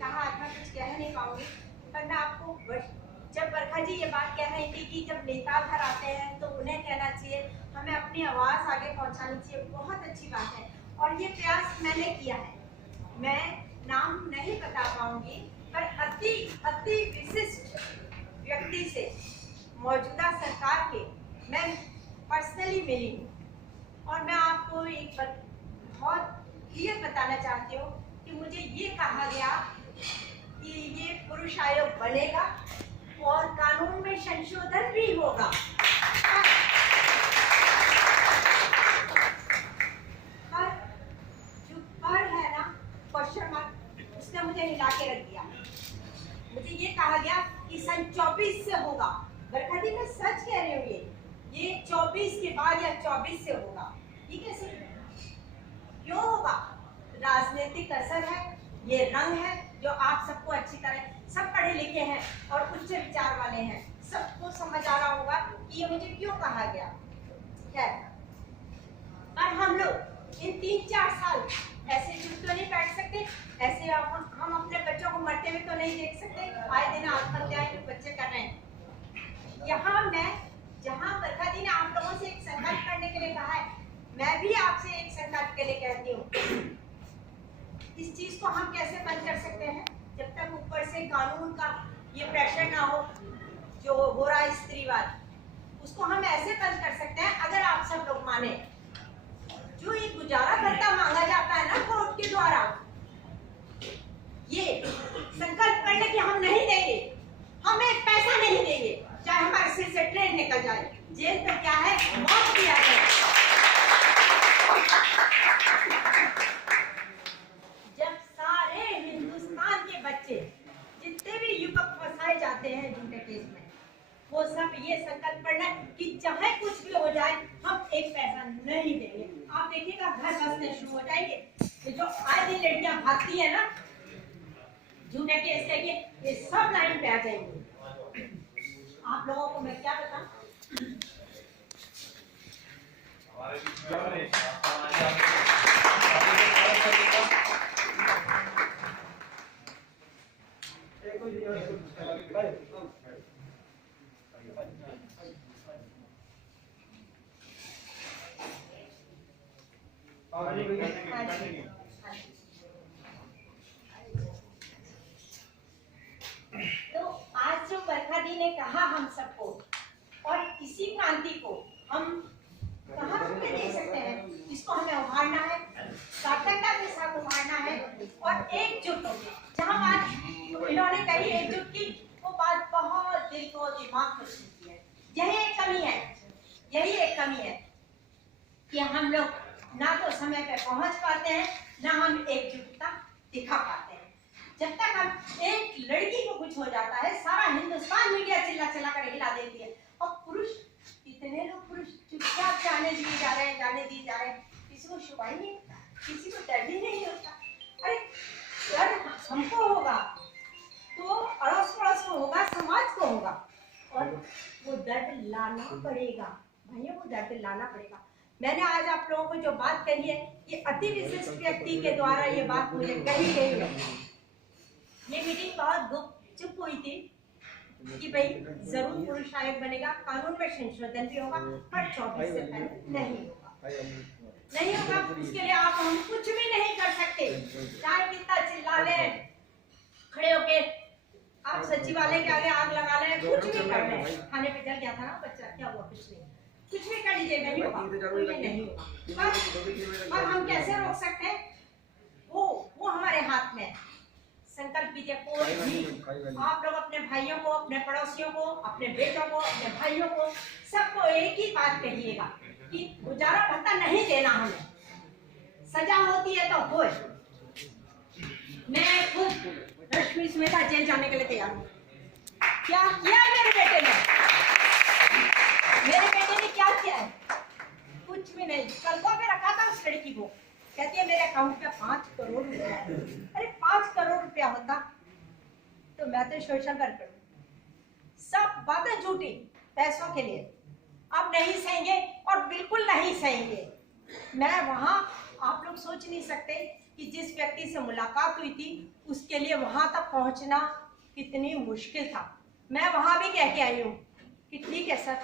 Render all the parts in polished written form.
कहा था कुछ कह नहीं पाऊंगी, पर मैं आपको जब बरखा जी ये बात कह रही थी कि जब नेता घर आते हैं तो उन्हें कहना चाहिए, हमें अपनी आवाज़ आगे पहुंचानी चाहिए, बहुत अच्छी बात है और ये प्रयास मैंने किया है। मैं नाम नहीं बता पाऊंगी, पर अति विशिष्ट व्यक्ति से मौजूदा सरकार के मैं पर्सनली मिली हूँ और मैं आपको एक बहुत क्लियर बताना चाहती हूँ कि मुझे ये कहा गया कि ये पुरुष आयोग बनेगा और कानून में संशोधन भी होगा। पर जो पर है ना क्वेश्चन मार्क, उसने मुझे हिला के रख दिया। मुझे ये कहा गया कि सन 24 से होगा। बरखा दी मैं सच कह रही हूँ, ये 24 के बाद या 24 से होगा। ये कैसे क्यों होगा? राजनीतिक असर है, ये रंग है जो आप सबको अच्छी तरह, सब पढ़े लिखे हैं और उच्च विचार वाले हैं, सबको समझ आ रहा होगा कि ये मुझे क्यों कहा गया। खैर, पर हम लोग इन 3-4 साल ऐसे चुप तो नहीं बैठ सकते, ऐसे हम अपने बच्चों को मरते हुए तो नहीं देख सकते। आए दिन आत्महत्याएं जो बच्चे कर रहे हैं। यहाँ मैं जहाँ बरखा दी ने आप लोगों से एक संकल्प करने के लिए कहा है, मैं भी आपसे एक संकल्प के लिए कहती हूँ। इस चीज को हम कैसे बंद कर सकते हैं? जब तक ऊपर से कानून का ये प्रेशर ना हो, जो हो रहा है स्त्रीवाद, उसको हम ऐसे बंद कर सकते हैं अगर आप सब लोग माने। जो ये गुजारा भत्ता मांगा जाता है ना कोर्ट के द्वारा, ये संकल्प करने की हम नहीं देंगे, हम एक पैसा नहीं देंगे, चाहे हमारे सिर से ट्रेन निकल जाए, जेल तक क्या है, मौत दिया जाए। जब सारे हिंदुस्तान के बच्चे जितने भी युवक फंसाए जाते हैं झूठे केस में, वो सब ये संकल्प करना है कि चाहे कुछ भी हो जाए हम एक पैसा नहीं देंगे। आप देखिएगा घर बसने शुरू हो जाएंगे। तो जो आए दिन लड़कियां भागती है ना झूठे केस लेके, ये सब लाइन पे आ जाएंगे। आप लोगों को मैं क्या बताऊं? तो आज जो बरखा दी ने कहा हम सबको, और इसी क्रांति को हम कहाँ पे देख सकते हैं? इसको हमें उभारना है, सार्थकता के साथ उभारना है और एकजुट होकर। जहाँ बात इन्होंने कही एकजुट की, वो बात बहुत दिल को दिमाग को छूती है। यही एक कमी है, यही एक कमी है कि हम लोग ना तो समय पे पहुंच पाते हैं, ना हम एकजुटता दिखा पाते हैं। जब तक हम एक लड़की को कुछ हो जाता है, सारा हिंदुस्तान मीडिया चिल्ला चिल्ला कर हिला देती है, और पुरुष, इतने लोग पुरुष चुपचाप जाने दिए जा रहे हैं, जाने दिए जा रहे हैं, किसी को शुभाई नहीं होता, किसी को दर्द ही नहीं होता। अरे दर्द हमको होगा तो अड़ोस पड़ोस को होगा, समाज को होगा, और वो दर्द लाना पड़ेगा भाइयों, वो दर्द लाना पड़ेगा। मैंने आज आप लोगों को जो बात कही है, ये अति विशिष्ट व्यक्ति के द्वारा ये बात मुझे कही गई है। ये मीटिंग बहुत गुपचुप हुई थी कि भाई जरूर पुरुष आयोग बनेगा, कानून में संशोधन भी होगा, पर 24 से पहले नहीं होगा, नहीं होगा। उसके लिए आप हम कुछ भी नहीं कर सकते, चाहे कितना चिल्ला लें, खड़े होके आप सचिवालय के आगे आग लगा लें, कुछ भी कर लें। खाने पे जल गया था ना बच्चा, क्या हुआ? कुछ नहीं, कुछ भी कर लीजिए, नहीं होगा, नहीं होगा। पर हम कैसे रोक सकते हैं? वो हमारे हाथ में। संकल्प कीजिए, कोई भी आप लोग अपने भाइयों को, अपने पड़ोसियों को, अपने बेटों को, अपने भाइयों को, सबको एक ही बात कहिएगा कि गुजारा भत्ता नहीं देना हमें, सजा होती है तो हो। मैं खुद रश्मि स्मेता जेल जाने के लिए तैयार हूँ। क्या किया है मेरे बेटे ने? मेरे बेटे ने क्या किया है? कुछ भी नहीं। कल को भी रखा था उस लड़की को, कहती है मेरे अकाउंट पे 5 करोड़ रुपया। अरे 5 करोड़ रुपया होता तो मैं तो सोशल वर्कर हूँ। सब बातें झूठी पैसों के लिए, अब नहीं सहेंगे और बिल्कुल नहीं सहेंगे। मैं वहां, आप लोग सोच नहीं सकते कि जिस व्यक्ति से मुलाकात हुई थी उसके लिए वहां तक पहुंचना कितनी मुश्किल था। मैं वहां भी कह के आई हूँ कि ठीक है सर,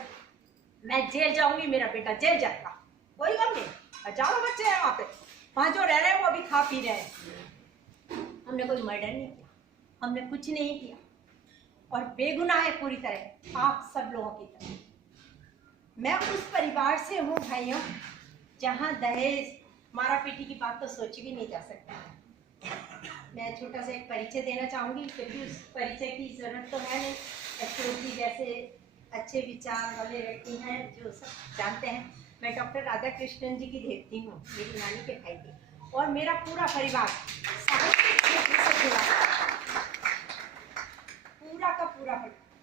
मैं जेल जाऊंगी, मेरा बेटा जेल जाएगा, कोई गम नहीं, हजारों बच्चे हैं वहां पे, वहां जो रह रहे हैं वो अभी खा पी रहे हैं। हमने कोई मर्डर नहीं किया, हमने कुछ नहीं किया और बेगुनाह है पूरी तरह आप सब लोगों की तरह। मैं उस परिवार से हूँ भाइयों जहाँ दहेज मारा पीटी की बात तो सोची भी नहीं जा सकती। मैं छोटा सा एक परिचय देना चाहूँगी क्योंकि उस परिचय की जरूरत तो है नहीं। एक्चुअली जैसे अच्छे विचार वाले व्यक्ति हैं जो सब जानते हैं, मैं डॉक्टर राधा कृष्णन जी की देवती हूँ, मेरी नानी के भाई की, और मेरा पूरा परिवार साहित्य क्षेत्र से जुड़ा पूरा का पूरा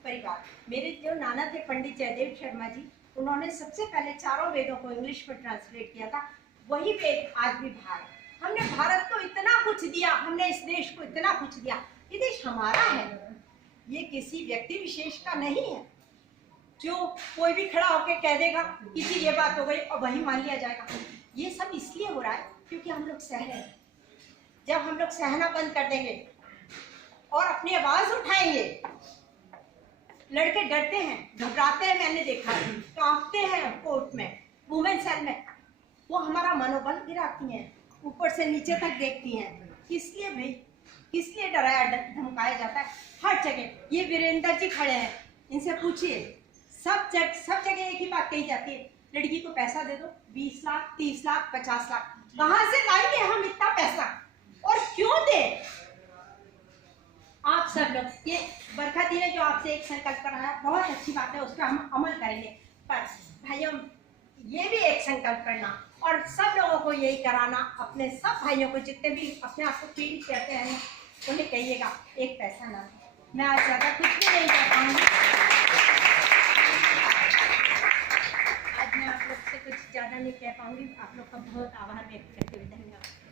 परिवार। मेरे जो नाना थे पंडित जयदेव शर्मा जी, उन्होंने सबसे पहले चारों वेदों को इंग्लिश में ट्रांसलेट किया था, वही वेद आज भी भारत। हमने भारत को इतना कुछ दिया, हमने इस देश को इतना कुछ दिया, ये देश हमारा है, ये किसी व्यक्ति विशेष का नहीं है जो कोई भी खड़ा होकर कह देगा कि जी ये बात हो गई और वही मान लिया जाएगा। ये सब इसलिए हो रहा है क्योंकि हम लोग सह रहे हैं। जब हम लोग सहना बंद कर देंगे और अपनी आवाज उठाएंगे, लड़के डरते हैं, घबराते हैं, मैंने देखा, कांपते हैं कोर्ट में, वुमेन सेल में, वो हमारा मनोबल गिराती हैं, ऊपर से नीचे तक देखती हैं। किस लिए भाई, किस लिए डराया धमकाया जाता है हर जगह। ये वीरेंद्र जी खड़े हैं, इनसे पूछिए, सब जगह एक ही बात कही जाती है, लड़की को पैसा दे दो, 20 लाख 30 लाख 50 लाख। कहाँ से लाएंगे हम इतना पैसा और क्यों दें? आप सब लोग, ये बरखा दी ने जो आपसे एक संकल्प कराया, बहुत अच्छी बात है, उस पर हम अमल करेंगे। पर भाइयों ये भी एक संकल्प करना और सब लोगों को यही कराना, अपने सब भाइयों को जितने भी अपने आप को पीड़ित कहते हैं उन्हें कहिएगा एक पैसा ना। मैं आज ज़्यादा कुछ भी नहीं कह पाऊंगी, आज मैं आप लोग से कुछ ज़्यादा नहीं कह पाऊंगी। आप लोग का बहुत आभार व्यक्त करते हुए धन्यवाद।